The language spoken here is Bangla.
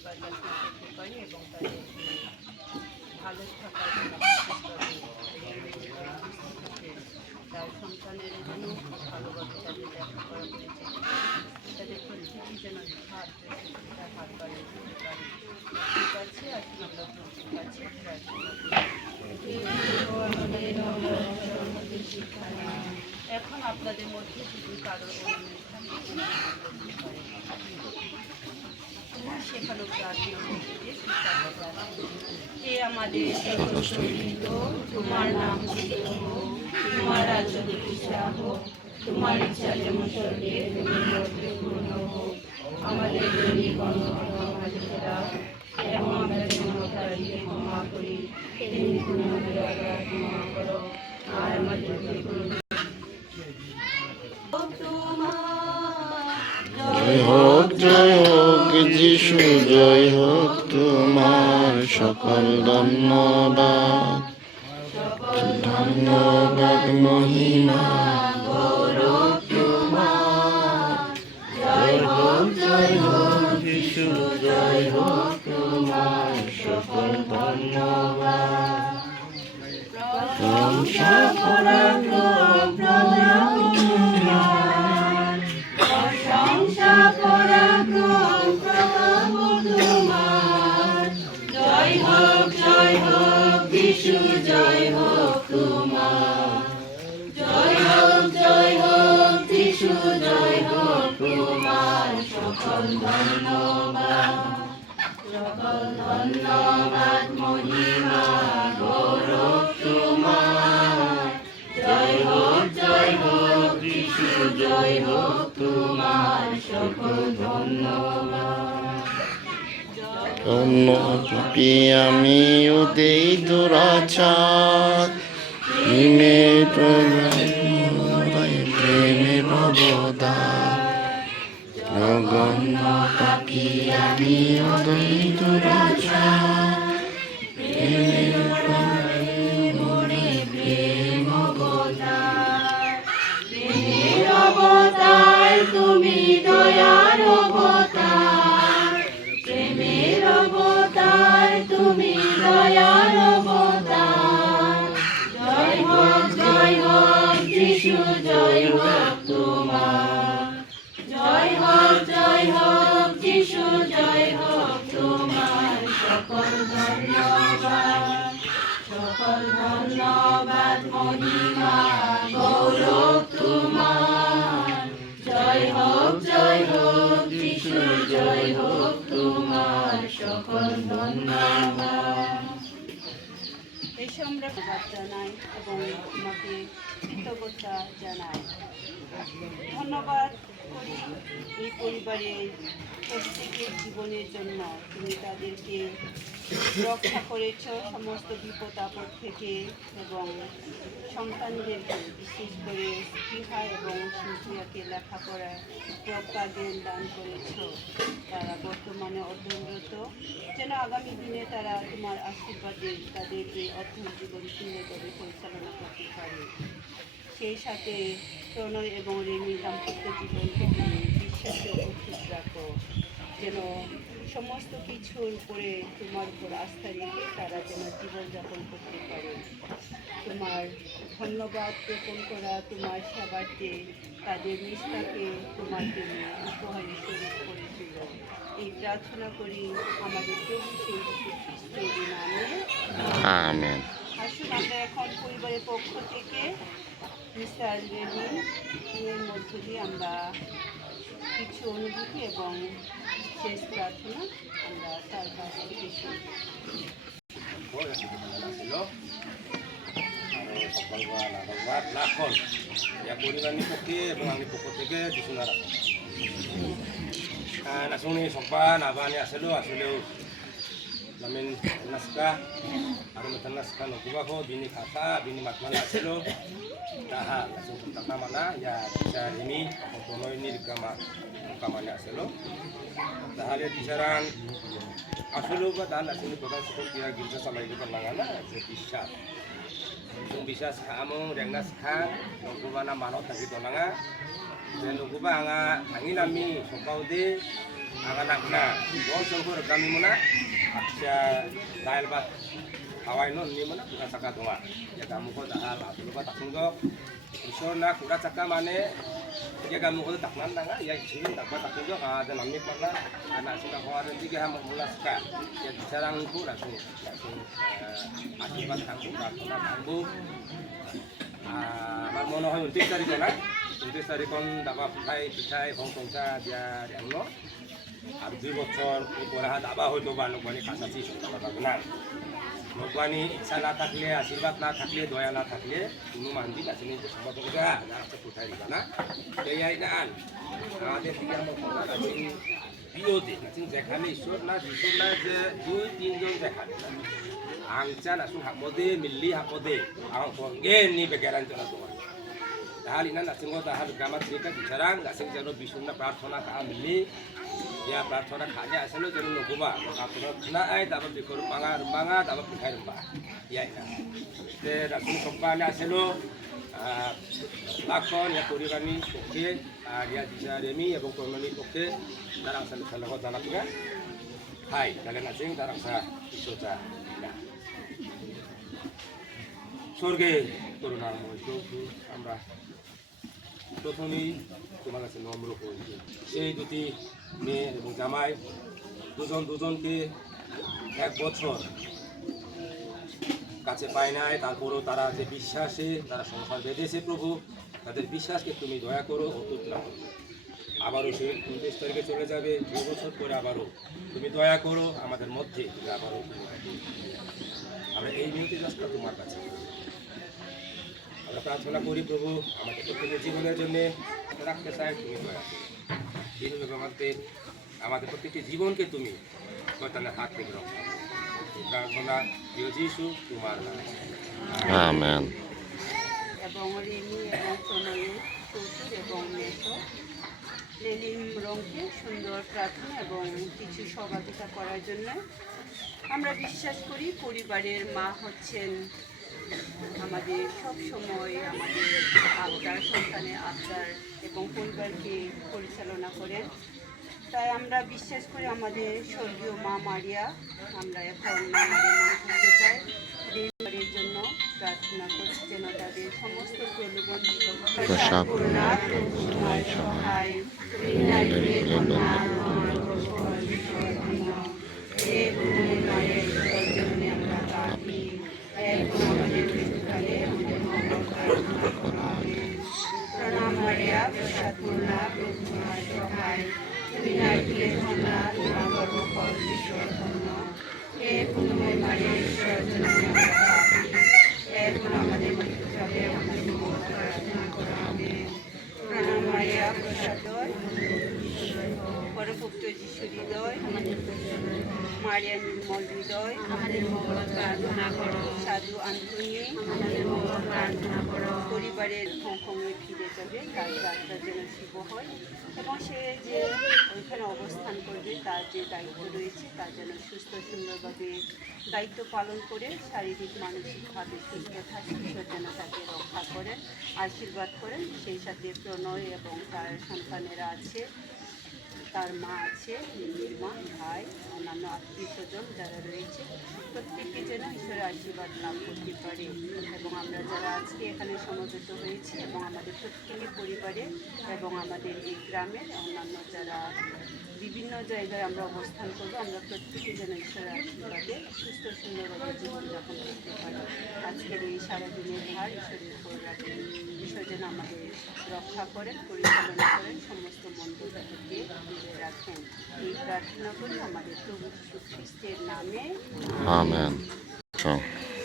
কৃপা যত্ন করতে পারি এবং তাদেরকে ভালো থাকার জন্য বিশেষ করে তার সন্তানের জন্য ভালোভাবে তাদের লেখাপড়া করে যেতে পারে, তাদের প্রত্যেকেই যেন হাত বাড়িয়ে দিতে পারে। ঠিক আছে, আসুন আমরা প্রভুর কাছে প্রার্থনা করি। এখন আপনাদের মধ্যে যদি কারোর অনুমতি থাকে সেখানেও প্রার্থনা করতে দিয়ে হে আমাদের তোমার নাম তোমার রাজ্য প্রতিষ্ঠা হোক, তোমার ইচ্ছা যেমন স্বর্গে তেমনি পূর্ণ হোক। আমাদের দৈনিক অন্ন আমাদের দাও, এবং আমরা যেমন অপরাধীকে ক্ষমা করি তেমনি তুমি আমাদের অপরাধ ক্ষমা করো, আর আমাদের জয় হোক যিশু, জয় হোক তোমার, সকল ধন্যবাদ, ধন্যবাদ মহিমা গৌরব তোমার। জয় হোক যিশু, জয় হোক তোমার, সকল ধন্যবাদ, প্রশংসা পরাক্রম প্রভু তোমার, প্রশংসা পরাক্রম প্রভু তোমার। জয় হোক যিশু, জয় হোক তোমার। জয় হোক যিশু, জয় হোক তোমার, সকল ধন্যবাদ, সকল ধন্যবাদ মহিমা গৌরব তোমার। জয় হোক যিশু, জয় হোক তোমার, সকল ধন্যবাদ। আমি উদেই দুরাচার প্রেমে ভবদার, জগন্ন পাপি আমি উদয় দুরাচার প্রেম অবতার, তুমি দয়ার অবতার, প্রেমের অবতার, তুমি দয়ার অবতার। জয় হোক যিশু, জয় হোক তোমার। জয় হোক যিশু, জয় হোক তোমার, সকল ধন্যবাদ, সকল ধন্যবাদ মহিমা গৌরব তোমার। জয় হোক যিশু, জয় হোক তোমার, সকল ধন্যবাদ। এসে আমরা ধন্যবাদ জানাই এবং তোমাকে কৃতজ্ঞতা জানাই। ধন্যবাদ করি এই পরিবারের প্রত্যেকের জীবনের জন্য। তুমি তাদেরকে রক্ষা করেছ সমস্ত বিপদ আপদ থেকে, এবং সন্তানদেরকে বিশেষ করে স্পৃহা এবং শিশুয়াকে লেখাপড়ায় প্রজ্ঞা জ্ঞান দান করেছ। তারা বর্তমানে অধ্যয়নরত, যেন আগামী দিনে তারা তোমার আশীর্বাদে তাদের এই অধ্যয়ন জীবন সুন্দরভাবে পরিচালনা করতে পারে। সেই সাথে প্রণয় এবং রেমি দাম্পত্য জীবনকে তুমি বিশ্বাসে অক্ষুণ্ণ রাখো, যেন সমস্ত কিছুর উপরে তোমার উপর আস্থা রেখে তারা যেন জীবনযাপন করতে পারে। তোমার ধন্যবাদ জ্ঞাপন করা তোমার সেবাকে তাদের নিষ্ঠাকে তোমার জন্য উপহারে স্বরূপ করেছিল। এই প্রার্থনা করি আমাদের প্রভু সেই খ্রিস্টের নামে, আমেন। আসুন আমরা এখন পরিবারের পক্ষ থেকে মিস্টার রেমির মধ্য দিয়ে আমরা কিছু অনুভূতি এবং শেষ প্রার্থনা আমরা তার কাছ থেকে শুনি। পরিবারनि পক্ষে এবং আমি পক্ষ থেকে দিশুনা রাখো নাচনি সব্বা নাবানি আসলেও namin naska aron naska no kubaho bini kata bini matman aselo daha langsung pertama mana ya bisa ini kono ini kamanya aselo dahale disaran aselo ba dan aselo kodang sukuk dia gilja samai itu penangana bisa kamu dengan sekarang nunggu mana manot lagi tonanga dan nunggu ba nga angin nami sopau de anak na bol songkor kami mana aksya dahil bat kawai non ni mana kita saka doa ya kamu ko dahal aku lupa tak tunggok isor na kuda saka mane ya kamu ko tak nanda nga ya sini tak tak tunggok ada namik mana anak sila ko ada tiga ham mula saka ya sarang ku langsung akibat tangku karena tangku marmono hoy untik dari kon dapat pitai hongkongka dia diangno আর 2 বছর পরে দাবা হয়তো বা লোকবানি কাছাকাছি না লোকবানি ইচ্ছা না থাকলে আশীর্বাদ না থাকলে দয়া না থাকলে কোনো মানবি আছে নিজে সম্ভব কোথায় দিবা না এই না আমাদের দিকে আমরা বিরোধী যেখানে ঈশ্বর না যে 2-3 জন দেখাবে angca langsung hakmode milli hakmode ang ponggen ni begaran jana doa dahal ina nasing go dahal gamat rika bicarang gasing jano bisunna prarthona ka milli ya prarthona khanya asalo jano noguma apura na ai dapat dikoru manga dapat dikhai rumba ya ina te rasul kompana asalo lakon ya kuribani oke dia dijaremi ebong kormani oke darang salo dalam ya hai kalian asing darang sa isoja স্বর্গে করুণাময় প্রভু আমরা প্রথমেই তোমার কাছে নম্র করি সেই দুটি মেয়ে এবং জামাই দুজনকে 1 বছর কাছে পায় নাই তারপরও তারা যে বিশ্বাসে তারা সংসার বেঁধেছে প্রভু তাদের বিশ্বাসকে তুমি দয়া করো অটুট রাখো আবারও সে 29 তারিখে চলে যাবে 2 বছর পরে আবারও তুমি দয়া করো আমাদের মধ্যে তুমি আবারও আমরা এই মিনিটে যাচ্ছি তোমার কাছে আমরা প্রার্থনা করি প্রভু আমাদের প্রত্যেকের জীবনের জন্য রাখতে চাই তুমি দয়া করো এইভাবে আমাদের প্রত্যেকটি জীবনকে তুমি শয়তানের হাত থেকে রক্ষা করো প্রার্থনা প্রিয় যিশু তোমার নামে আমেন এবং রিমি এবং প্রণয়ী শ্বশুর এবং মেসো লেলিম রঙকে সুন্দর প্রার্থনা এবং কিছু সহযোগিতা করার জন্য আমরা বিশ্বাস করি পরিবারের মা হচ্ছেন আমাদের সব সময় আমাদের আবদার সন্তানের আবদার এবং পরিবারকে পরিচালনা করেন তাই আমরা বিশ্বাস করি আমাদের স্বর্গীয় মা মারিয়া আমরা এখন আমাদের মনোযোগতায় পরিবারের জন্য প্রার্থনা করছি যেন তাদের সমস্ত প্রলোভন সহায় প্রণাম মারিয়া প্রসাদপূর্ণা প্রভু তোমার সহায় তুমি নারীকুলে ধন্যা তোমার গর্ভফল ঈশ্বর ধন্য হে পুণ্যময় মারিয়া ঈশ্বর জননী এখন আমাদের মৃত্যুকালে আমাদের প্রার্থনা করা হবে প্রণাম মারিয়া প্রসাদয় পরমপুত্র যিশু হৃদয় মারিয়া নির্মল হৃদয় আমাদের মঙ্গল প্রার্থনা করো সাধু আন্তনি আমাদের মঙ্গল প্রার্থনা করো পরিবারের হংকংয়ে ফিরে যাবে তার যাত্রা যেন শুভ হয় এবং সে যে ওইখানে অবস্থান করবে তার যে দায়িত্ব রয়েছে তা যেন সুস্থ সুন্দরভাবে দায়িত্ব পালন করে শারীরিক মানসিকভাবে সুস্থ থাকে ঈশ্বর যেন তাকে রক্ষা করেন আশীর্বাদ করেন সেই সাথে প্রণয় এবং তার সন্তানেরা আছে তার মা আছে নিজের মা ভাই অন্যান্য আত্মীয় স্বজন যারা রয়েছে প্রত্যেককে যেন ঈশ্বরের আশীর্বাদ লাভ করতে পারে এবং আমরা যারা আজকে এখানে সমবেত হয়েছি এবং আমাদের প্রত্যেকের পরিবারে এবং আমাদের এই গ্রামের অন্যান্য যারা বিভিন্ন জায়গায় আমরা অবস্থান করবো আমরা প্রত্যেকে যেন ঈশ্বরের আশীর্বাদে সুস্থ সুন্দরভাবে জীবনযাপন করতে পারি আজকের এই সারাদিনের ভার ঈশ্বরের উপর রাখেন ঈশ্বর যেন আমাদের রক্ষা করেন পরিচালনা করেন সমস্ত মন্দির থেকে দূরে রাখেন এই প্রার্থনা করি আমাদের প্রভু যীশু খ্রিস্টের নামে আমেন